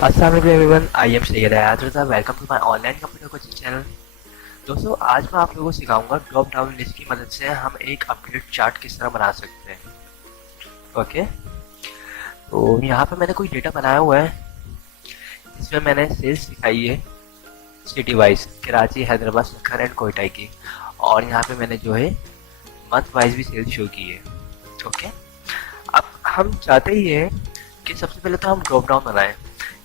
अस्सलाम वालेकुम everyone, I am Syed Hayat Raza. Welcome to my online computer coaching channel. दोस्तों, आज मैं आप लोगों को सिखाऊंगा ड्रॉप डाउन लिस्ट की मदद से हम एक अपडेट चार्ट किस तरह बना सकते हैं। ओके, तो यहाँ पे मैंने कोई डेटा बनाया हुआ है जिसमें मैंने सेल्स दिखाई है city wise, Karachi, Hyderabad, Sukkur and Quetta की, और यहाँ पे मैंने जो है मंथ वाइज भी सेल्स शो की है। ओके, अब हम चाहते ही है कि सबसे पहले तो हम ड्रॉप डाउन बनाएं,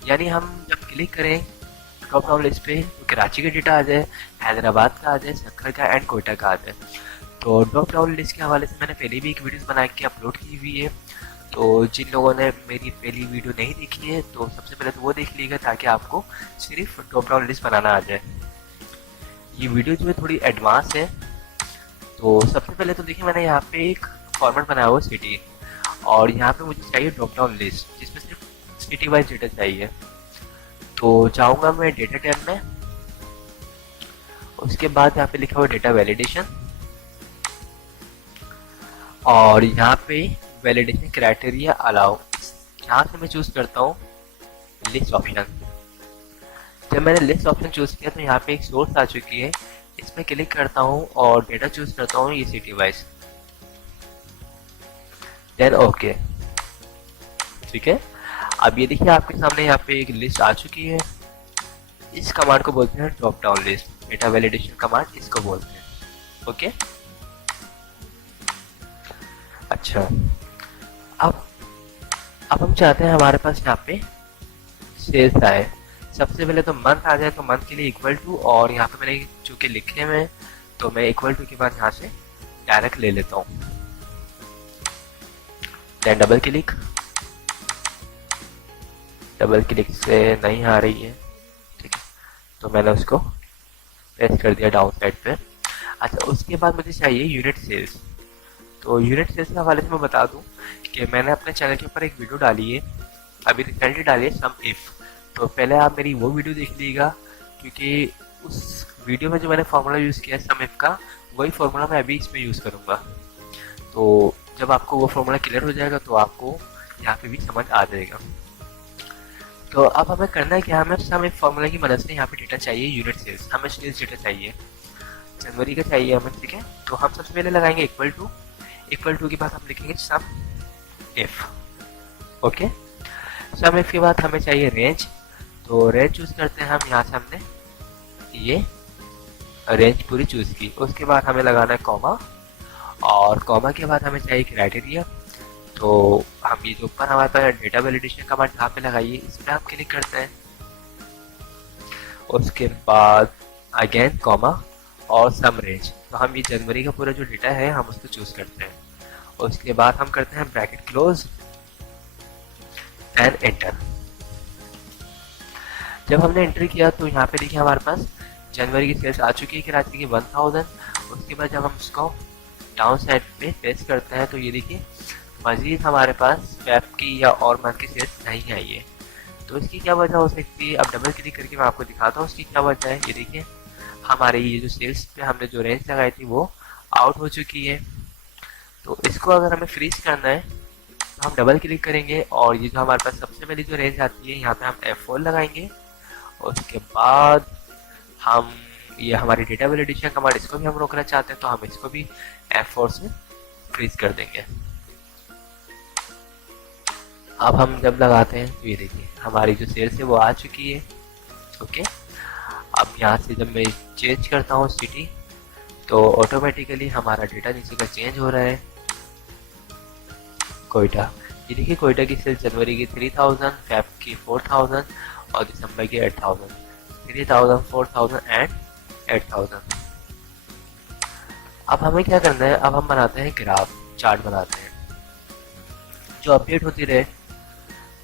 यानी हम जब क्लिक करें ड्रॉप डाउन लिस्ट पे तो कराची का डेटा आ जाए, हैदराबाद का आ जाए, सक्खर का एंड कोयटा का आ जाए। तो ड्रॉप डाउन लिस्ट के हवाले से मैंने पहले भी एक वीडियो बना के अपलोड की हुई है, तो जिन लोगों ने मेरी पहली वीडियो नहीं देखी है तो सबसे पहले तो वो देख लीजिएगा ताकि आपको सिर्फ ड्रॉप डाउन लिस्ट बनाना आ जाए। ये वीडियो जो है थोड़ी एडवांस है। तो सबसे पहले तो देखिए, मैंने यहाँ पे एक फॉर्मेट बनाया हुआ सिटी, और यहाँ पे मुझे चाहिए ड्रॉप डाउन लिस्ट जिसमें सिर्फ सिटी वाइज डेटा चाहिए। तो जाऊंगा मैं डेटा टैब में, उसके बाद यहाँ पे लिखा हुआ डेटा वैलिडेशन, और यहाँ पे वैलिडेशन क्राइटेरिया अलाउ, यहाँ से मैं चूज करता हूँ लिस्ट ऑप्शन। जब मैंने लिस्ट ऑप्शन चूज किया तो यहाँ पे एक सोर्स आ चुकी है, इसमें क्लिक करता हूँ और डेटा चूज करता हूँ ये सिटी वाइज, देन ओके। ठीक है, अब ये देखिए आपके सामने यहाँ पे एक लिस्ट आ चुकी है। इस कमांड को बोलते हैं drop down list, data validation command इसको बोलते हैं। ओके, अच्छा, अब अब हम चाहते हैं हमारे पास यहाँ पे सेल्स आए। सबसे पहले तो मंथ आ जाए, तो मंथ के लिए इक्वल टू, और यहाँ पे मैंने चूंकि लिखे हुए तो मैं इक्वल टू के बाद यहाँ से डायरेक्ट ले लेता हूँ, देन डबल क्लिक से नहीं आ रही है, ठीक है, तो मैंने उसको प्रेस कर दिया डाउन साइड पे। अच्छा, उसके बाद मुझे चाहिए यूनिट सेल्स। तो यूनिट सेल्स के हवाले से मैं बता दूं कि मैंने अपने चैनल के ऊपर एक वीडियो डाली है, अभी रिसेंटली डाली है, सम इफ। तो पहले आप मेरी वो वीडियो देख लीजिएगा, क्योंकि उस वीडियो में जो मैंने फार्मूला यूज़ किया है सम इफ का, वही फार्मूला मैं अभी इसमें यूज़ करूँगा। तो जब आपको वो फार्मूला क्लियर हो जाएगा तो आपको यहाँ पे भी समझ आ जाएगा। तो अब हमें करना है कि हमें सम इफ फार्मूला की मदद से यहाँ पे डेटा चाहिए यूनिट सेल्स, हमें सेल्स डेटा चाहिए, जनवरी का चाहिए हमें, ठीक है। तो हम सबसे पहले लगाएंगे इक्वल टू के बाद हम लिखेंगे सम इफ। ओके, सम इफ के बाद हमें चाहिए रेंज, तो रेंज चूज करते हैं हम। यहाँ से हमने ये रेंज पूरी चूज की, उसके बाद हमें लगाना है कॉमा, और कॉमा के बाद हमें चाहिए क्राइटेरिया। तो हम ये जो ऊपर हमारे पास डेटा वैलिडेशन कमांड यहाँ पे लगाइए, इस पर आप क्लिक करते हैं, उसके बाद अगेन कॉमा और सम रेंज। तो हम ये जनवरी का पूरा जो डेटा है हम उसको चूज करते हैं, उसके बाद हम करते हैं ब्रैकेट क्लोज एंड एंटर। जब हमने एंटर किया तो यहाँ पे देखिए हमारे पास जनवरी की सेल्स आ चुकी है कराची की 1000। उसके बाद जब हम उसको डाउन साइड पे पेस्ट करते हैं तो ये देखिए मजीद हमारे पास फेब की या और मंथ की सेल्स नहीं आई है। तो इसकी क्या वजह हो सकती है, अब डबल क्लिक करके मैं आपको दिखाता हूँ उसकी क्या वजह है। ये देखिए हमारे ये जो सेल्स पे हमने जो रेंज लगाई थी वो आउट हो चुकी है। तो इसको अगर हमें फ्रीज करना है तो हम डबल क्लिक करेंगे, और ये जो हमारे पास सबसे पहली जो रेंज आती है यहाँ पे हम F4 लगाएंगे, और उसके बाद हम ये हमारी डेटा वैलिडेशन कमांड, इसको भी हम रोकना चाहते हैं तो हम इसको भी F4 से फ्रीज कर देंगे। अब हम जब लगाते हैं तो ये देखिए हमारी जो सेल्स है वो आ चुकी है। ओके, अब यहाँ से जब मैं चेंज करता हूँ सिटी तो ऑटोमेटिकली हमारा डेटा नीचे का चेंज हो रहा है। कोयटा, ये देखिए कोयटा की सेल्स जनवरी की 3000, फेब की 4000 और दिसंबर की 8000, 3000, 4000 एंड 8000। अब हमें क्या करना है, अब हम बनाते हैं ग्राफ, चार्ट बनाते हैं जो अपडेट होती रहे।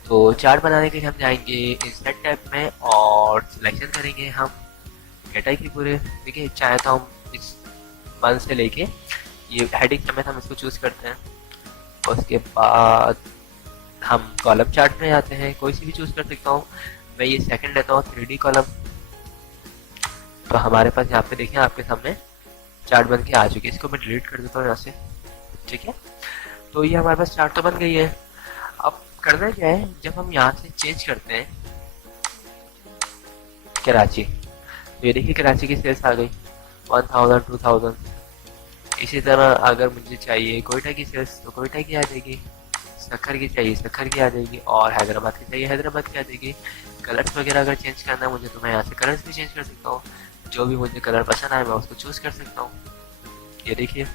तो चार्ट बनाने के लिए हम जाएंगे इंसर्ट टैब में और सिलेक्शन करेंगे हम डेटा की पूरे। देखिए चाहे तो हम इस मंथ से लेके ये हेडिंग समेत हम इसको चूज करते हैं। उसके बाद हम कॉलम चार्ट में आते हैं, कोई सी भी चूज कर सकता हूँ, मैं ये सेकंड लेता हूँ 3D कॉलम। तो हमारे पास यहाँ पे देखिए आपके सामने चार्ट बन के आ चुकी है, इसको मैं डिलीट कर देता हूँ यहाँ से, ठीक है। तो ये हमारे पास चार्ट तो बन गई है। अब करना क्या है, जब हम यहाँ से चेंज करते हैं कराची। तो ये देखिए कराची की सेल्स आ गई 1000 2000। इसी तरह अगर मुझे चाहिए कोयटा की सेल्स तो कोयटा की आ जाएगी, सक्खर की चाहिए सक्खर की आ जाएगी, और हैदराबाद की चाहिए हैदराबाद की आ जाएगी। कलर्स वगैरह अगर चेंज करना है मुझे तो मैं यहाँ से कलर्स भी चेंज कर सकता हूँ, जो भी मुझे कलर पसंद आए मैं उसको चूज कर सकता हूँ। ये देखिए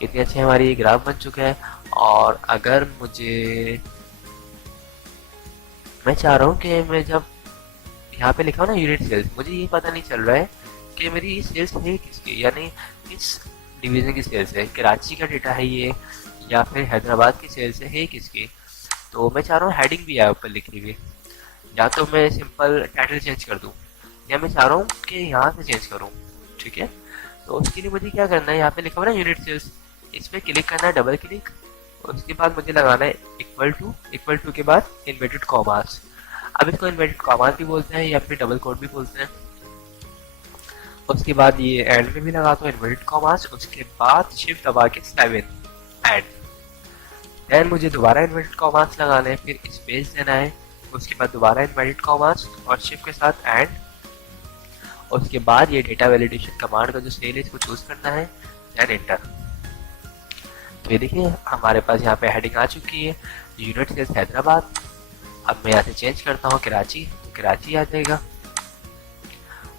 कितनी अच्छी हमारी ये ग्राफ बन चुका है। और अगर मुझे मैं चाह रहा हूँ कि मैं जब यहाँ पे लिखा हो ना यूनिट सेल्स, मुझे ये पता नहीं चल रहा है कि मेरी सेल्स है किसकी, यानी किस डिवीजन की सेल्स है, कराची का डेटा है ये या फिर हैदराबाद की सेल्स है किसकी। तो मैं चाह रहा हूँ हेडिंग भी है ऊपर लिखी हुई, या तो मैं सिंपल टाइटल चेंज कर दूँ या मैं चाह रहा हूँ कि यहाँ से चेंज करूँ। ठीक है, तो उसके लिए मुझे क्या करना है, यहाँ पे लिखा हुआ ना यूनिट सेल्स, इस पर क्लिक करना है, डबल क्लिक। उसके बाद मुझे लगाना है इक्वल टू के बाद इन्वर्टेड कॉमास। अब इसको इन्वर्टेड कॉमास भी बोलते हैं या फिर डबल कोट भी बोलते हैं। उसके बाद ये एंड में भी लगाता हूँ इन्वर्टेड कॉमास, उसके बाद शिफ्ट दबा के 7 एंड। देन मुझे दोबारा इन्वर्टेड कॉमास लगाना है, फिर स्पेस देना है, उसके बाद दोबारा इन्वर्टेड कॉमास और शिफ्ट के साथ एंड। उसके बाद ये डेटा वैलिडेशन कमांड का जो सेल है इसको चूज करना है, देन एंटर। तो ये देखिए हमारे पास यहाँ पे हेडिंग आ चुकी है, यूनिट सेल्स हैदराबाद। अब मैं यहाँ से चेंज करता हूँ कराची, तो कराची आ जाएगा,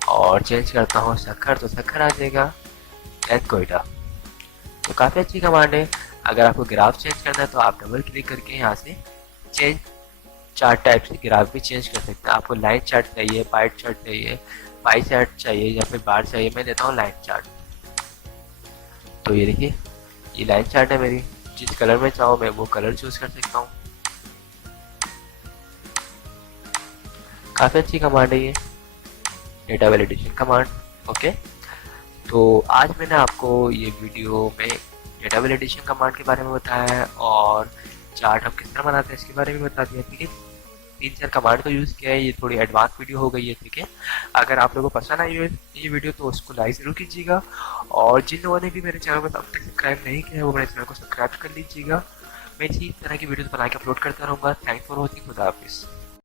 और चेंज करता हूँ सक्खर तो सक्खर आ जाएगा, देन कोयटा। तो काफ़ी अच्छी कमांड है। अगर आपको ग्राफ चेंज करना है तो आप डबल क्लिक करके यहाँ से चेंज चार्ट टाइप से ग्राफ भी चेंज कर सकते हैं। आपको लाइन चार्ट चाहिए, पाई चार्ट चाहिए, पाई चार्ट चाहिए या फिर बार चाहिए, मैं देता हूँ लाइन चार्ट। तो ये देखिए ये लाइन चार्ट है मेरी, जिस कलर में चाहो मैं वो कलर चूज कर सकता हूँ। काफ़ी अच्छी कमांड है ये डेटा वैलिडेशन कमांड। ओके, तो आज मैंने आपको ये वीडियो में डेटा वैलिडेशन कमांड के बारे में बताया है और चार्ट हम किस तरह बनाते हैं इसके बारे में बता दिया। ठीक है, 3-4 कमांड को यूज़ किया है, ये थोड़ी एडवांस वीडियो हो गई है। ठीक है, अगर आप लोगों को पसंद आई है ये वीडियो तो उसको लाइक ज़रूर कीजिएगा, और जिन लोगों ने भी मेरे चैनल को अब तक सब्सक्राइब नहीं किया है वो मेरे चैनल को सब्सक्राइब कर लीजिएगा। मैं इसी तरह की वीडियोस बना के अपलोड करता रहूँगा। थैंक्स फॉर वॉचिंग, खुदा हाफिज़।